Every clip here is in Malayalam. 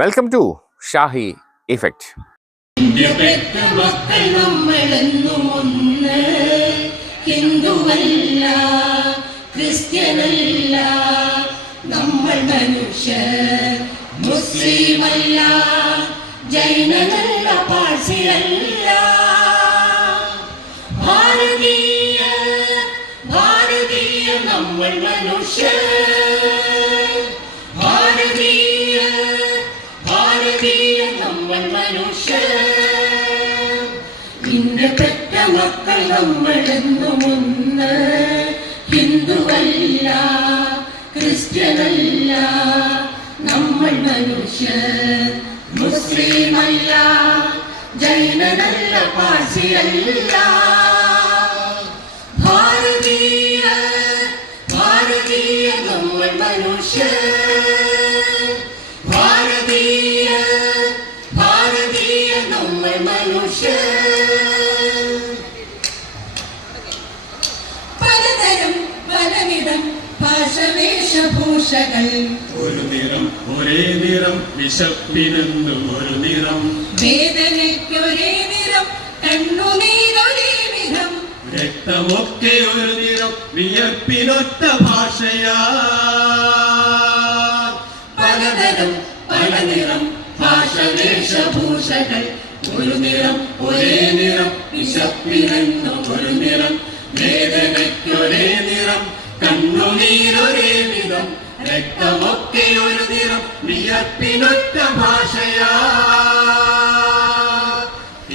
വെൽക്കം ടു ഷാഹി ഇഫക്റ്റ് ഹിന്ദുവല്ല ക്രിസ്ത്യനല്ല നമ്മൾ മനുഷ്യർ. മുസ്ലിമല്ല ജൈനനല്ല പാഴ്സിയല്ല. ഭാരതീയ ഭാരതീയ നമ്മൾ മനുഷ്യർ. നമ്മൾ മനുഷ്യർ പെറ്റ മക്കൾ നമ്മളെന്നുമൊന്ന് ഹിന്ദുവല്ല ക്രിസ്ത്യനല്ല. നമ്മൾ മനുഷ്യർ മുസ്ലിമല്ല ജൈനനല്ല പാഴ്സിയല്ല. ഭാഷവേഷഭൂഷകൾ ഒരു നിറം ഒരേ നിറം വിശപ്പിനെന്ന് ഒരു നിറം. വേദനയ്ക്കൊരേ നിറം കണ്ണുനീരൊരേ വിധം രക്തമൊക്കെ ഒരു നിറം വിയർപ്പിനൊറ്റ ഭാഷയാ പലതരം പല നിറം ഭാഷവേഷഭൂഷകൾ. ഒരു നിറം ഒരേ നിറം വിശപ്പിനെന്നും ഒരു നിറം. നിറം കണ്ണുനീരൊരേ വിധം രക്തമൊക്കെ ഒരു നിറം വിയർപ്പിനൊറ്റ ഭാഷയാ.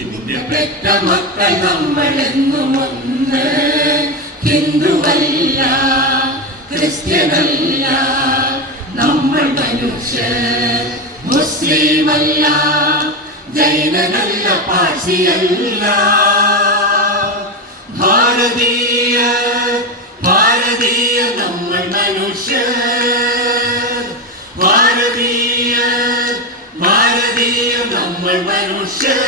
ഇന്ത്യ പെറ്റ മക്കൾ നമ്മളെന്നും ഒന്ന്. ഹിന്ദുവല്ല ക്രിസ്ത്യനല്ല നമ്മൾ മനുഷ്യർ മുസ്ലിമല്ല ജൈനനല്ല പാഷിയല്ല ഭാരതീയ ഭാരതീയ നമ്മൾ മനുഷ്യർ. ഭാരതീയ ഭാരതീയ നമ്മൾ മനുഷ്യർ.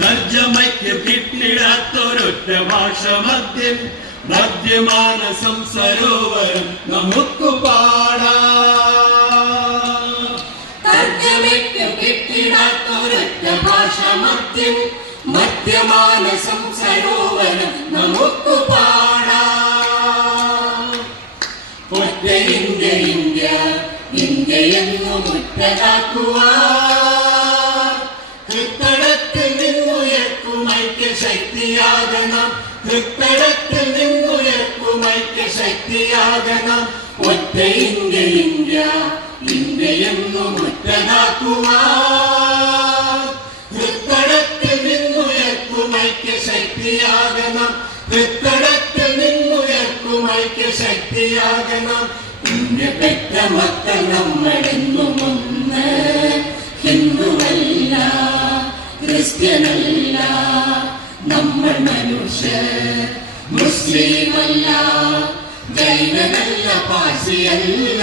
തർജമയ്ക്ക് കിട്ടിടാത്തൊരൊറ്റ ഭാഷ മദ്യം. മദ്യമാനസം സരോവരം നമുക്ക് പാടാം. തർജമയ്ക്ക് കിട്ടിടാത്തൊരൊറ്റ ഭാഷ മദ്യം. മദ്യമാനസം സരോവരം നമുക്ക് പാടാം. ഒറ്റ ഇന്ത്യ ഇന്ത്യ ഇന്ത്യ എന്നു മുറ്റതാക്കുവാൻ. തൃത്തടത്തിൽ നിന്നുയർക്കും ഐക്യ ശക്തിയാകണം തൃത്തടത്തിൽ നിന്നുയർക്കും ഐക്യ ശക്തിയാകണം ഒറ്റ ഇന്ത്യ ഇന്ത്യ ഇന്ത്യ എന്നു ശക്തിയാകണം. തൃത്തടത്തിൽ നിന്നുയർക്കും ഐക്യ ശക്തിയാകണം. ഇന്ത്യ മക്കൾ നമ്മളെന്നും ഒന്ന്. ഹിന്ദുവല്ല ക്രിസ്ത്യനല്ല നമ്മൾ മനുഷ്യർ മുസ്ലിമല്ല ജൈനനല്ല പാഴ്സിയല്ല.